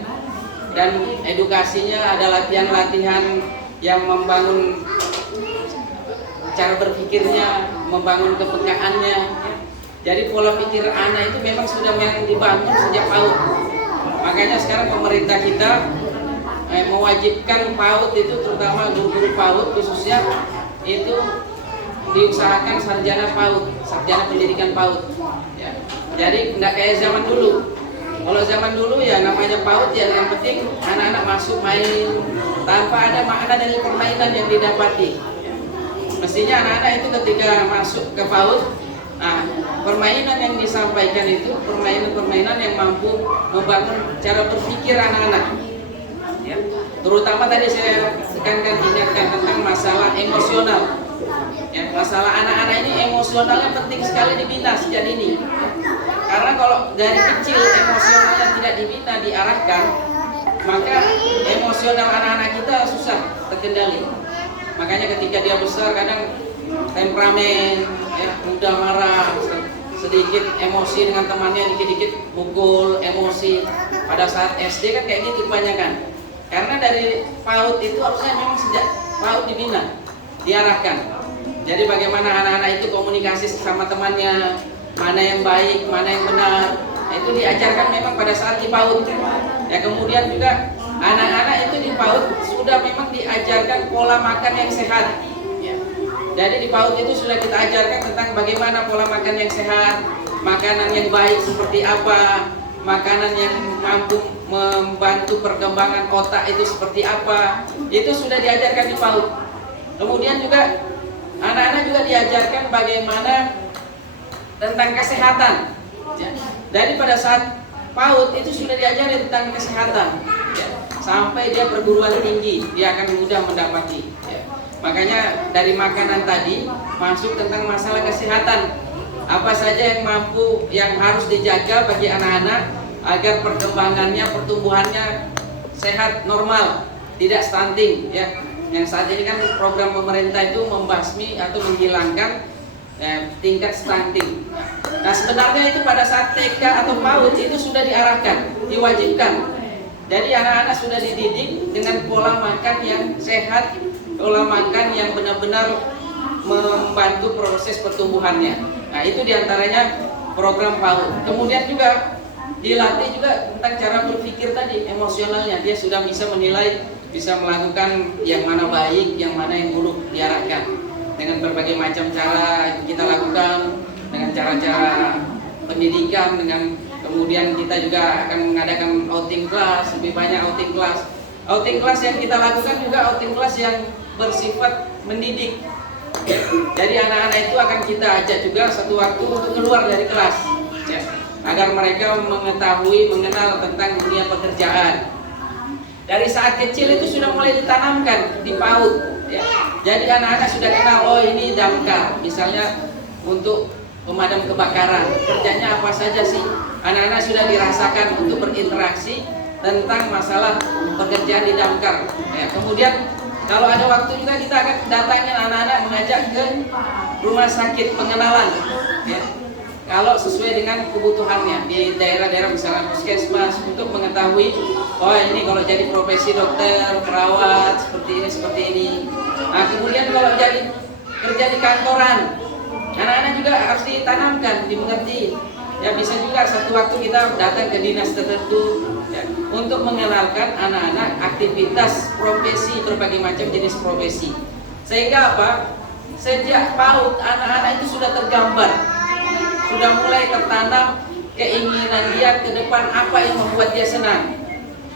Dan edukasinya ada latihan-latihan yang membangun cara berpikirnya, membangun kepekaannya. Ya. Jadi pola pikir anak itu memang sudah dibangun sejak PAUD. Makanya sekarang pemerintah kita mewajibkan PAUD itu, terutama guru-guru PAUD khususnya itu diusahakan sarjana PAUD, sarjana pendidikan PAUD. Ya. Jadi nggak kayak zaman dulu. Kalau zaman dulu ya namanya PAUD ya yang penting anak-anak masuk main tanpa ada makna dari permainan yang didapati. Ya. Mestinya anak-anak itu ketika masuk ke PAUD, permainan yang disampaikan itu permainan-permainan yang mampu membangun cara berpikir anak-anak. Ya. Terutama tadi saya ingatkan tentang masalah emosional. Ya, masalah anak-anak ini emosionalnya penting sekali dibina sejak dini. Karena kalau dari kecil emosionalnya tidak dibina, diarahkan, maka emosional anak-anak kita susah terkendali. Makanya ketika dia besar kadang temperamen, ya, mudah marah, sedikit emosi dengan temannya, dikit-dikit pukul, emosi. Pada saat SD kan kayak gitu kebanyakan. Karena dari PAUD itu harusnya memang sejak PAUD dibina, diarahkan. Jadi bagaimana anak-anak itu komunikasi sama temannya, mana yang baik, mana yang benar, itu diajarkan memang pada saat di PAUD. Ya, kemudian juga anak-anak itu di PAUD sudah memang diajarkan pola makan yang sehat. Ya. Jadi di PAUD itu sudah kita ajarkan tentang bagaimana pola makan yang sehat, makanan yang baik seperti apa, makanan yang mampu membantu perkembangan otak itu seperti apa, itu sudah diajarkan di PAUD. Kemudian juga anak-anak juga diajarkan bagaimana tentang kesehatan. Jadi pada saat PAUD itu sudah diajari tentang kesehatan, ya. Sampai dia perguruan tinggi dia akan mudah mendapati, ya. Makanya dari makanan tadi masuk tentang masalah kesehatan, apa saja yang mampu, yang harus dijaga bagi anak-anak agar perkembangannya, pertumbuhannya sehat, normal, tidak stunting, ya. Yang saat ini kan program pemerintah itu membasmi atau menghilangkan tingkat stunting. Nah sebenarnya itu pada saat TK atau PAUD itu sudah diarahkan, diwajibkan. Jadi anak-anak sudah dididik dengan pola makan yang sehat, pola makan yang benar-benar membantu proses pertumbuhannya. Nah itu diantaranya program PAUD. Kemudian juga dilatih juga tentang cara berpikir tadi, emosionalnya. Dia sudah bisa menilai, bisa melakukan yang mana baik, yang mana yang buruk, diarahkan dengan berbagai macam cara kita lakukan, dengan cara-cara pendidikan, dengan kemudian kita juga akan mengadakan outing class, lebih banyak outing class. Outing class yang kita lakukan juga outing class yang bersifat mendidik. Jadi anak-anak itu akan kita ajak juga satu waktu untuk keluar dari kelas, ya, agar mereka mengetahui, mengenal tentang dunia pekerjaan. Dari saat kecil itu sudah mulai ditanamkan di PAUD, ya. Jadi anak-anak sudah kenal, oh ini damkar, misalnya untuk pemadam kebakaran, kerjanya apa saja sih? Anak-anak sudah dirasakan untuk berinteraksi tentang masalah pekerjaan di damkar, ya. Kemudian kalau ada waktu juga kita akan datangin anak-anak, mengajak ke rumah sakit pengenalan, ya. Kalau sesuai dengan kebutuhannya di daerah-daerah misalnya puskesmas, untuk mengetahui oh ini kalau jadi profesi dokter, perawat seperti ini. Nah kemudian kalau jadi kerja di kantoran, anak-anak juga harus ditanamkan, dimengerti. Ya bisa juga satu waktu kita datang ke dinas tertentu, ya, untuk mengenalkan anak-anak aktivitas profesi, berbagai macam jenis profesi. Sehingga apa? Sejak PAUD anak-anak itu sudah tergambar, sudah mulai tertanam keinginan dia ke depan apa yang membuat dia senang.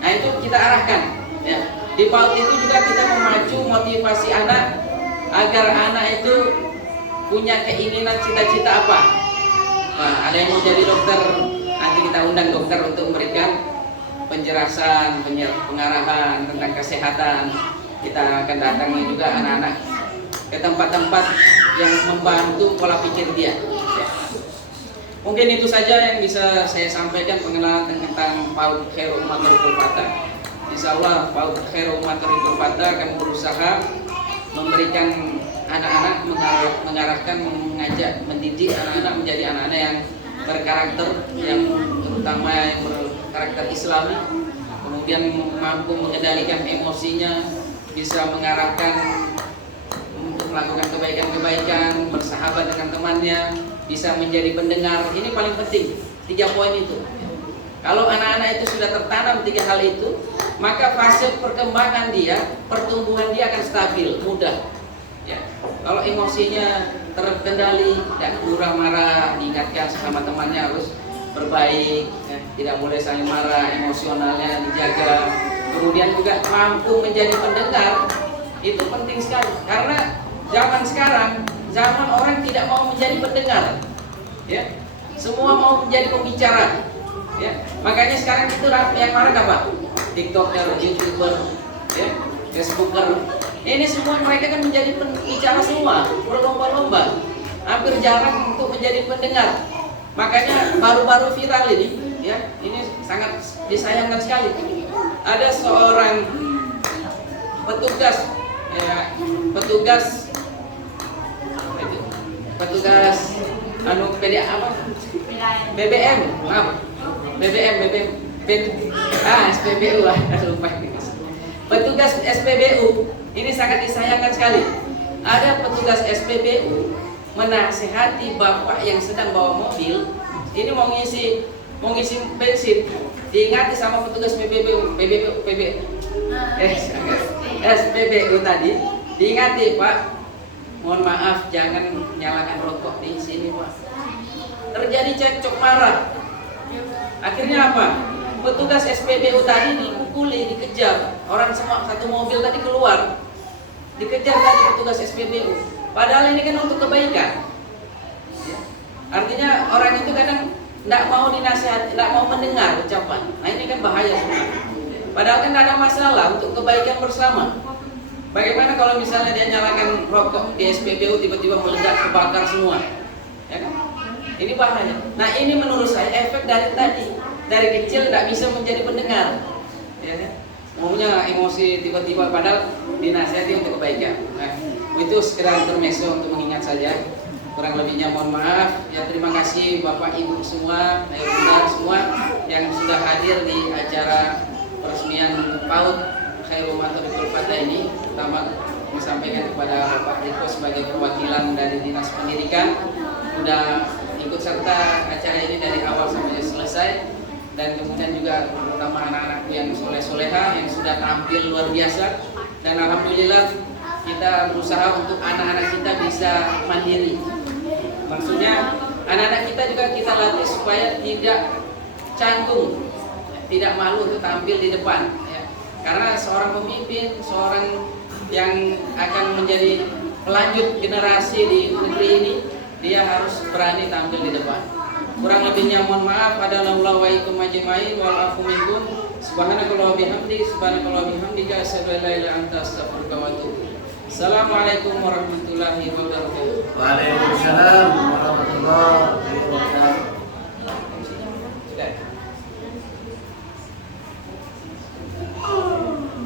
Nah itu kita arahkan, ya. Di PAUD itu juga kita memacu motivasi anak agar anak itu punya keinginan cita-cita apa. Nah, ada yang mau jadi dokter, nanti kita undang dokter untuk memberikan penjelasan, pengarahan tentang kesehatan. Kita akan datangi juga anak-anak ke tempat-tempat yang membantu pola pikir dia, ya. Mungkin itu saja yang bisa saya sampaikan pengenalan tentang PAUD Khairul Ummah Tarikul Fatah. Insya Allah PAUD Khairul Ummah Tarikul Fatah akan berusaha memberikan anak-anak, mengarahkan, mengajak, mendidik anak-anak menjadi anak-anak yang berkarakter, yang terutama yang berkarakter Islami, kemudian mampu mengendalikan emosinya, bisa mengarahkan untuk melakukan kebaikan-kebaikan, bersahabat dengan temannya, bisa menjadi pendengar. Ini paling penting, 3 poin itu. Kalau anak-anak itu sudah tertanam 3 hal itu, maka fase perkembangan dia, pertumbuhan dia akan stabil, mudah, ya. Kalau emosinya terkendali, tidak murah marah, diingatkan sesama temannya harus berbaik, ya. Tidak boleh saling marah, emosionalnya dijaga. Kemudian juga mampu menjadi pendengar, itu penting sekali. Karena zaman sekarang, zaman orang tidak mau menjadi pendengar, ya. Semua mau menjadi pembicara, ya. Makanya sekarang itu yang marah apa? TikToker, YouTuber, ya, Facebooker. Ini semua mereka kan menjadi pembicara semua, berlomba-lomba. Hampir jarang untuk menjadi pendengar. Makanya baru-baru viral ini, ya, ini sangat disayangkan sekali. Ada seorang petugas, ya, petugas BBM, maaf, SPBU lah, lupa. Petugas SPBU ini sangat disayangkan sekali. Ada petugas SPBU menasihati bapak yang sedang bawa mobil, ini mau ngisi bensin, diingati sama petugas SPBU tadi, diingati, Pak, mohon maaf jangan nyalakan rokok di sini, Pak. Terjadi cekcok marah. Akhirnya apa? Petugas SPBU tadi dipukuli, dikejar. Orang semua satu mobil tadi keluar, dikejar tadi petugas SPBU. Padahal ini kan untuk kebaikan, ya. Artinya orang itu kadang tidak mau dinasihati, tidak mau mendengar ucapan. Nah ini kan bahaya sebenarnya. Padahal kan tidak ada masalah untuk kebaikan bersama. Bagaimana kalau misalnya dia nyalakan rokok di SPBU tiba-tiba meledak kebakar semua, ya kan? Ini bahaya. Nah ini menurut saya efek dari tadi, dari kecil tidak bisa menjadi pendengar, ya kan? Maunya emosi tiba-tiba padahal dinasihati untuk kebaikan. Nah itu sekedar intermezzo untuk mengingat saja. Kurang lebihnya mohon maaf. Ya terima kasih Bapak Ibu semua, ayah bunda semua yang sudah hadir di acara peresmian PAUD Khairul Matorikul Fatah ini. Pertama menyampaikan kepada Bapak Riko sebagai perwakilan dari Dinas Pendidikan sudah ikut serta acara ini dari awal sampai selesai, dan kemudian juga terutama anak-anakku yang soleh-soleha yang sudah tampil luar biasa, dan alhamdulillah kita berusaha untuk anak-anak kita bisa mandiri. Maksudnya anak-anak kita juga kita latih supaya tidak canggung, tidak malu untuk tampil di depan, ya. Karena seorang pemimpin, seorang yang akan menjadi pelanjut generasi di negeri ini, dia harus berani tampil di depan. Kurang lebihnya mohon maaf. Adalallahu wa ikum ajmain wal afu minkum. Subhanakallah bihamdi, subhanakallah bihamdika, asyhadu an la ilaha illa anta, astaghfiruka wa atubu ilaik. Assalamualaikum warahmatullahi wabarakatuh. Waalaikumsalam.